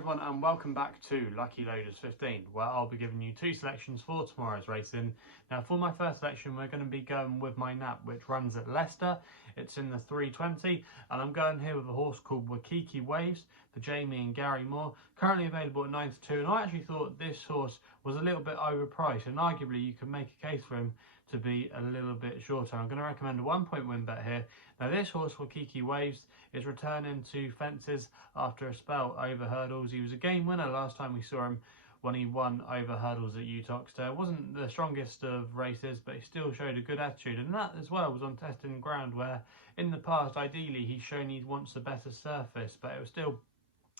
everyone, and welcome back to Lucky Loaders 15, where I'll be giving you two selections for tomorrow's racing. Now for my first selection, we're going to be going with my nap, which runs at Leicester. It's in the 320, and I'm going here with a horse called Wakiki Waves for Jamie and Gary Moore, currently available at 9 to 2, and I actually thought this horse was a little bit overpriced, and arguably you can make a case for him to be a little bit shorter. I'm going to recommend a 1-point win bet here. Now this horse, Wakiki Waves, is returning to fences after a spell over hurdles. He was a game winner last time we saw him when he won over hurdles at Utoxter. It wasn't the strongest of races, but he still showed a good attitude, and that as well was on testing ground where in the past ideally he's shown he wants a better surface, but it was still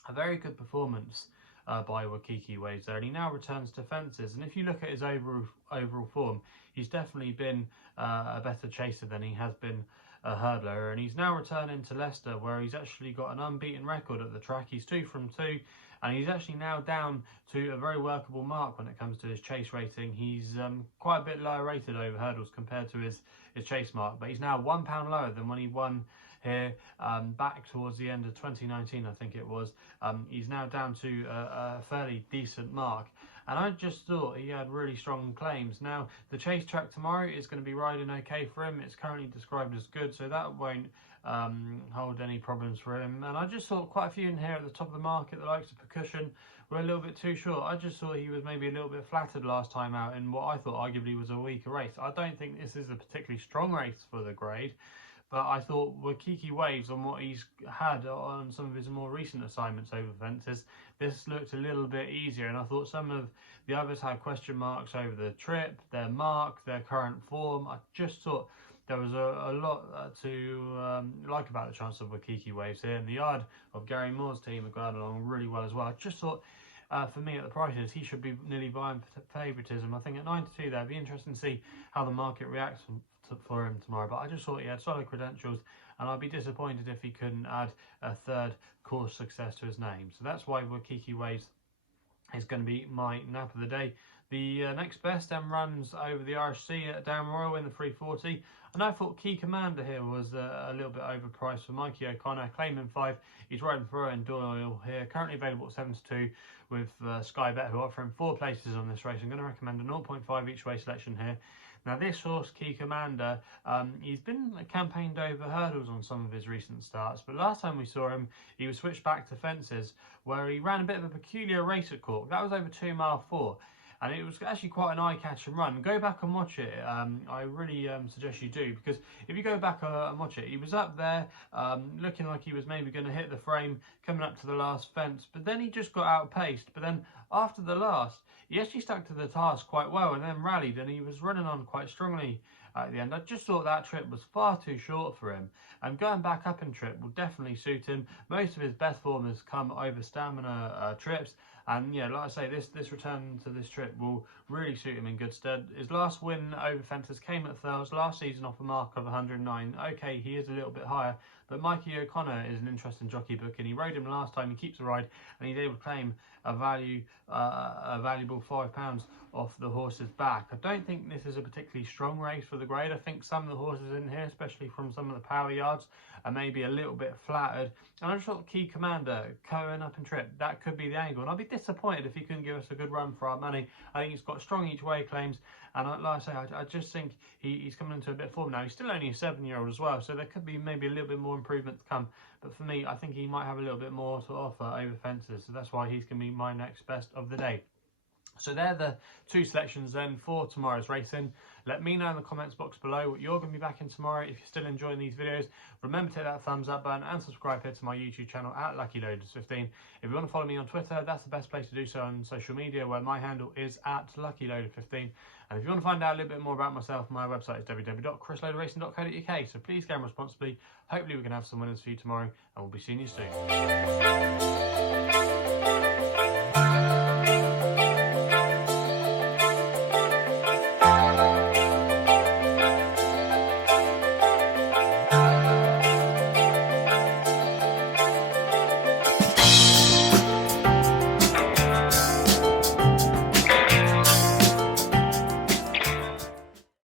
a very good performance by Wakiki Waves there, and he now returns to fences. And if you look at his overall form, he's definitely been a better chaser than he has been a hurdler, and he's now returning to Leicester, where he's actually got an unbeaten record at the track. He's 2 from 2, and he's actually now down to a very workable mark when it comes to his chase rating. He's quite a bit lower rated over hurdles compared to his chase mark, but he's now £1 lower than when he won here back towards the end of 2019, I think it was. He's now down to a fairly decent mark, and I just thought he had really strong claims. Now the chase track tomorrow is going to be riding okay for him. It's currently described as good, so that won't hold any problems for him. And I just thought quite a few in here at the top of the market, the likes of Percussion, were a little bit too short. I just thought he was maybe a little bit flattered last time out in what I thought arguably was a weaker race. I don't think this is a particularly strong race for the grade, but I thought Wakiki Waves, on what he's had on some of his more recent assignments over fences, this looked a little bit easier, and I thought some of the others had question marks over the trip, their mark, their current form. I just thought there was a lot to like about the chance of Wakiki Waves here, and the yard of Gary Moore's team are going along really well as well. I just thought, for me at the prices, he should be nearly buying favouritism. I think at 9 to 2 there, it'd be interesting to see how the market reacts for him tomorrow, but I just thought he had solid credentials, and I'd be disappointed if he couldn't add a third course success to his name. So that's why Wakiki Waves is going to be my nap of the day. The next best then runs over the RSC at Down Royal in the 340, and I thought Key Commander here was a little bit overpriced for Mikey O'Connor, claiming 5. He's riding for Down Royal here, currently available at 7 to 2 with SkyBet, who offer him 4 places on this race. I'm going to recommend a 0.5 each way selection here. Now this horse, Key Commander, he's been campaigned over hurdles on some of his recent starts, but last time we saw him, he was switched back to fences, where he ran a bit of a peculiar race at Cork. That was over 2 mile 4. And it was actually quite an eye-catching run. Go back and watch it. I really suggest you do, because if you go back and watch it, he was up there looking like he was maybe going to hit the frame coming up to the last fence, but then he just got outpaced. But then after the last, he actually stuck to the task quite well and then rallied, and he was running on quite strongly at the end. I just thought that trip was far too short for him, and going back up in trip will definitely suit him. Most of his best form has come over stamina trips, and yeah, like I say, this return to this trip will really suit him in good stead. His last win over fences came at Thurles last season off a mark of 109. Okay, he is a little bit higher, but Mikey O'Connor is an interesting jockey book, and he rode him last time. He keeps the ride, and he's able to claim a valuable £5 off the horse's back. I don't think this is a particularly strong race for the grade. I think some of the horses in here, especially from some of the power yards, are maybe a little bit flattered. And I just thought Key Commander going up in trip, that could be the angle. And I'd be disappointed if he couldn't give us a good run for our money. I think he's got strong each way claims, and like I say, I just think he's coming into a bit of form now. He's still only a 7-year-old as well, so there could be maybe a little bit more improvement to come. But for me, I think he might have a little bit more to offer over fences, so that's why he's going to be my next best of the day. So they're the two selections then for tomorrow's racing. Let me know in the comments box below what you're going to be back in tomorrow. If you're still enjoying these videos, remember to hit that thumbs up button and subscribe here to my YouTube channel at Lucky Loaders 15. If you want to follow me on Twitter, that's the best place to do so on social media, where my handle is at Lucky Loader 15. And if you want to find out a little bit more about myself, my website is www.chrisloaderracing.co.uk. So please game responsibly. Hopefully we can have some winners for you tomorrow, and we'll be seeing you soon.